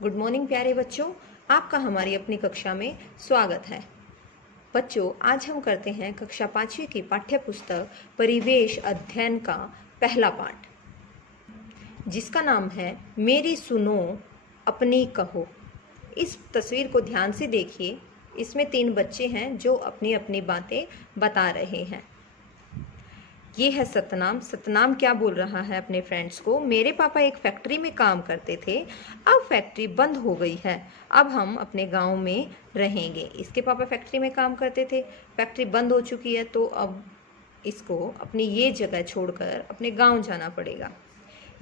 Good morning प्यारे बच्चों, आपका हमारी अपनी कक्षा में स्वागत है। बच्चों, आज हम करते हैं कक्षा 5वीं की पाठ्य पुस्तक परिवेश अध्ययन का पहला पाठ, जिसका नाम है मेरी सुनो अपनी कहो। इस तस्वीर को ध्यान से देखिए। इसमें 3 बच्चे हैं जो अपनी अपनी बातें बता रहे हैं। ये है सतनाम। सतनाम क्या बोल रहा है अपने फ्रेंड्स को? मेरे पापा एक फैक्ट्री में काम करते थे, अब फैक्ट्री बंद हो गई है, अब हम अपने गांव में रहेंगे। इसके पापा फैक्ट्री में काम करते थे, फैक्ट्री बंद हो चुकी है, तो अब इसको अपनी ये जगह छोड़कर अपने गांव जाना पड़ेगा।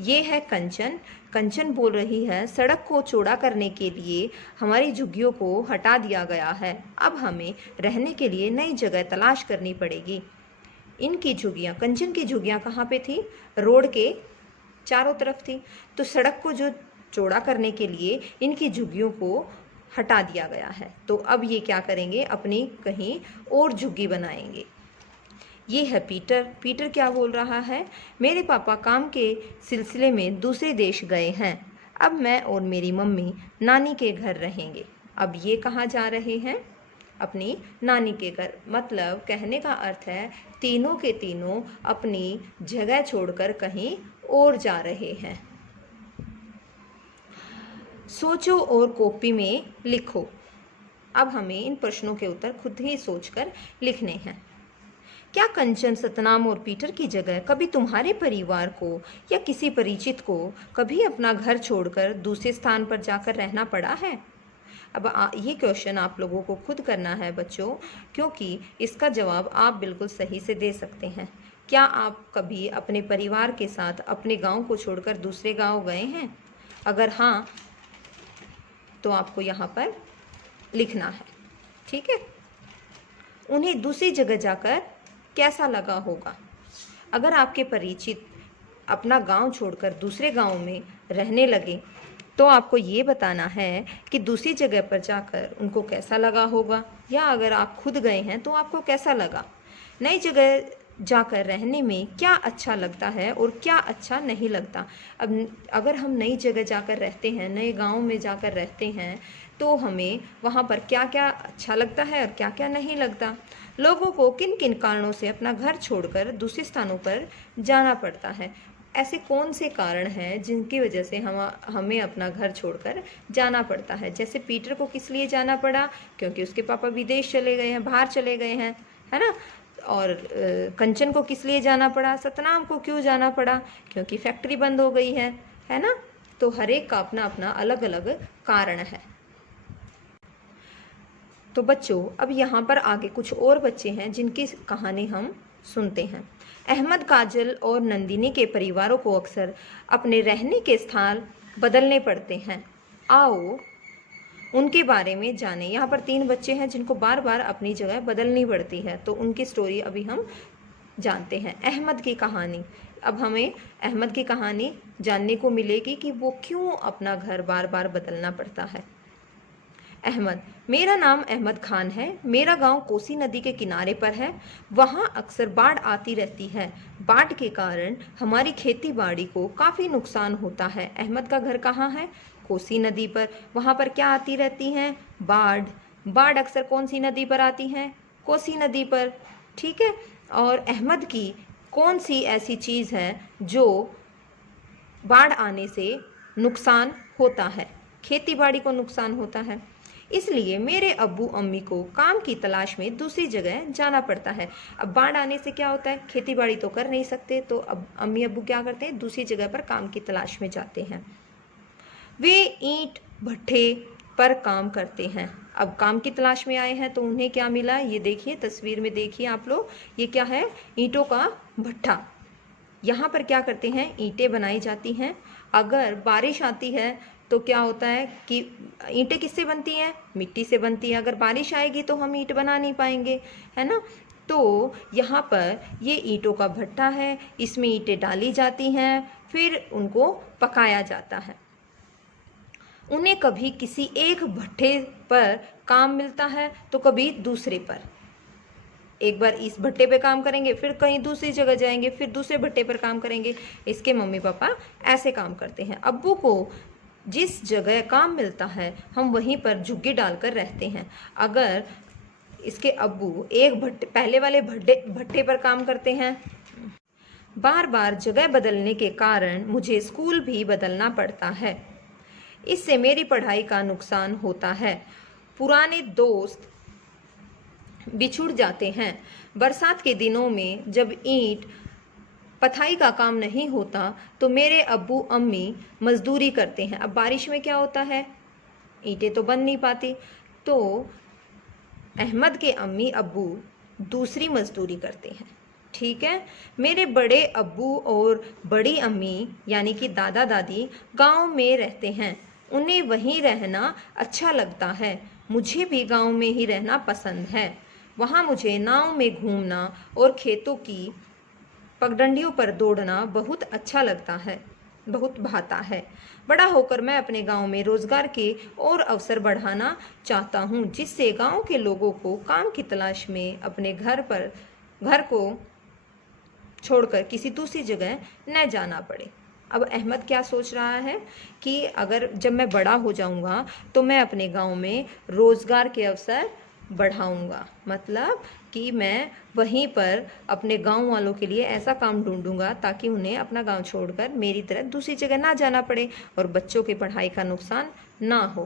ये है कंचन। कंचन बोल रही है, सड़क को चौड़ा करने के लिए हमारी झुग्गियों को हटा दिया गया है, अब हमें रहने के लिए नई जगह तलाश करनी पड़ेगी। इनकी झुग्गियाँ, कंचन की झुग्गियाँ कहाँ पे थी? रोड के चारों तरफ थी। तो सड़क को जो चौड़ा करने के लिए इनकी झुग्गियों को हटा दिया गया है, तो अब ये क्या करेंगे? अपनी कहीं और झुग्गी बनाएंगे। ये है पीटर। पीटर क्या बोल रहा है? मेरे पापा काम के सिलसिले में दूसरे देश गए हैं, अब मैं और मेरी मम्मी नानी के घर रहेंगे। अब ये कहाँ जा रहे हैं? अपनी नानी के घर। मतलब कहने का अर्थ है तीनों के तीनों अपनी जगह छोड़कर कहीं और जा रहे हैं। सोचो और कॉपी में लिखो। अब हमें इन प्रश्नों के उत्तर खुद ही सोचकर लिखने हैं। क्या कंचन, सतनाम और पीटर की जगह कभी तुम्हारे परिवार को या किसी परिचित को कभी अपना घर छोड़कर दूसरे स्थान पर जाकर रहना पड़ा है? अब ये क्वेश्चन आप लोगों को खुद करना है बच्चों, क्योंकि इसका जवाब आप बिल्कुल सही से दे सकते हैं। क्या आप कभी अपने परिवार के साथ अपने गांव को छोड़कर दूसरे गांव गए हैं? अगर हाँ, तो आपको यहाँ पर लिखना है, ठीक है। उन्हें दूसरी जगह जाकर कैसा लगा होगा? अगर आपके परिचित अपना गांव छोड़कर दूसरे गांव में रहने लगे, तो आपको ये बताना है कि दूसरी जगह पर जाकर उनको कैसा लगा होगा, या अगर आप खुद गए हैं तो आपको कैसा लगा। नई जगह जाकर रहने में क्या अच्छा लगता है और क्या अच्छा नहीं लगता। अब अगर हम नई जगह जाकर रहते हैं, नए गांव में जाकर रहते हैं, तो हमें वहाँ पर क्या क्या अच्छा लगता है और क्या क्या नहीं लगता। लोगों को किन किन कारणों से अपना घर छोड़कर दूसरे स्थानों पर जाना पड़ता है। ऐसे कौन से कारण हैं जिनकी वजह से हमें अपना घर छोड़कर जाना पड़ता है? जैसे पीटर को किस लिए जाना पड़ा? क्योंकि उसके पापा विदेश चले गए हैं, बाहर चले गए हैं, है ना। और कंचन को किस लिए जाना पड़ा? सतनाम को क्यों जाना पड़ा? क्योंकि फैक्ट्री बंद हो गई है ना। तो हर एक का अपना अपना अलग अलग कारण है। तो बच्चों, अब यहाँ पर आगे कुछ और बच्चे हैं जिनकी कहानी हम सुनते हैं। अहमद, काजल और नंदिनी के परिवारों को अक्सर अपने रहने के स्थान बदलने पड़ते हैं। आओ उनके बारे में जानें। यहाँ पर 3 बच्चे हैं जिनको बार बार अपनी जगह बदलनी पड़ती है, तो उनकी स्टोरी अभी हम जानते हैं। अहमद की कहानी। अब हमें अहमद की कहानी जानने को मिलेगी कि वो क्यों अपना घर बार बार बदलना पड़ता है। अहमद, मेरा नाम अहमद खान है। मेरा गांव कोसी नदी के किनारे पर है। वहाँ अक्सर बाढ़ आती रहती है। बाढ़ के कारण हमारी खेती बाड़ी को काफ़ी नुकसान होता है। अहमद का घर कहाँ है? कोसी नदी पर। वहाँ पर क्या आती रहती हैं? बाढ़। बाढ़ अक्सर कौन सी नदी पर आती हैं? कोसी नदी पर, ठीक है। और अहमद की कौन सी ऐसी चीज़ है जो बाढ़ आने से नुकसान होता है? खेती बाड़ी को नुकसान होता है। इसलिए मेरे अब्बू अम्मी को काम की तलाश में दूसरी जगह जाना पड़ता है। अब बाढ़ आने से क्या होता है? खेती बाड़ी तो कर नहीं सकते, तो अब अम्मी अब्बू क्या करते हैं? दूसरी जगह पर काम की तलाश में जाते हैं। वे ईंट भट्ठे पर काम करते हैं। अब काम की तलाश में आए हैं तो उन्हें क्या मिला? ये देखिए, तस्वीर में देखिए आप लोग, ये क्या है? ईंटों का भट्ठा। यहाँ पर क्या करते हैं? ईंटें बनाई जाती हैं। अगर बारिश आती है तो क्या होता है कि ईंटें किससे बनती हैं? मिट्टी से बनती है। अगर बारिश आएगी तो हम ईंट बना नहीं पाएंगे, है ना। तो यहाँ पर ये ईंटों का भट्ठा है, इसमें ईंटें डाली जाती हैं, फिर उनको पकाया जाता है। उन्हें कभी किसी एक भट्ठे पर काम मिलता है तो कभी दूसरे पर। एक बार इस भट्टे पे काम करेंगे, फिर कहीं दूसरी जगह जाएंगे, फिर दूसरे भट्टे पर काम करेंगे। इसके मम्मी पापा ऐसे काम करते हैं। अब्बू को जिस जगह काम मिलता है हम वहीं पर झुग्गी डालकर रहते हैं। अगर इसके अब्बू एक पहले वाले भट्टे पर काम करते हैं। बार बार जगह बदलने के कारण मुझे स्कूल भी बदलना पड़ता है। इससे मेरी पढ़ाई का नुकसान होता है। पुराने दोस्त बिछुड़ जाते हैं। बरसात के दिनों में जब ईंट पथाई का काम नहीं होता तो मेरे अब्बू अम्मी मजदूरी करते हैं। अब बारिश में क्या होता है, ईंटें तो बन नहीं पाती, तो अहमद के अम्मी अब्बू दूसरी मजदूरी करते हैं। ठीक है। मेरे बड़े अब्बू और बड़ी अम्मी यानी कि दादा दादी गांव में रहते हैं। उन्हें वहीं रहना अच्छा लगता है। मुझे भी गांव में ही रहना पसंद है। वहाँ मुझे नाव में घूमना और खेतों की पगडंडियों पर दौड़ना बहुत अच्छा लगता है, बहुत भाता है। बड़ा होकर मैं अपने गांव में रोजगार के और अवसर बढ़ाना चाहता हूँ, जिससे गांव के लोगों को काम की तलाश में अपने घर को छोड़कर किसी दूसरी जगह न जाना पड़े। अब अहमद क्या सोच रहा है कि अगर जब मैं बड़ा हो जाऊंगा तो मैं अपने गांव में रोजगार के अवसर बढ़ाऊंगा, मतलब कि मैं वहीं पर अपने गांव वालों के लिए ऐसा काम ढूंढूंगा ताकि उन्हें अपना गांव छोड़कर मेरी तरह दूसरी जगह ना जाना पड़े और बच्चों की पढ़ाई का नुकसान ना हो।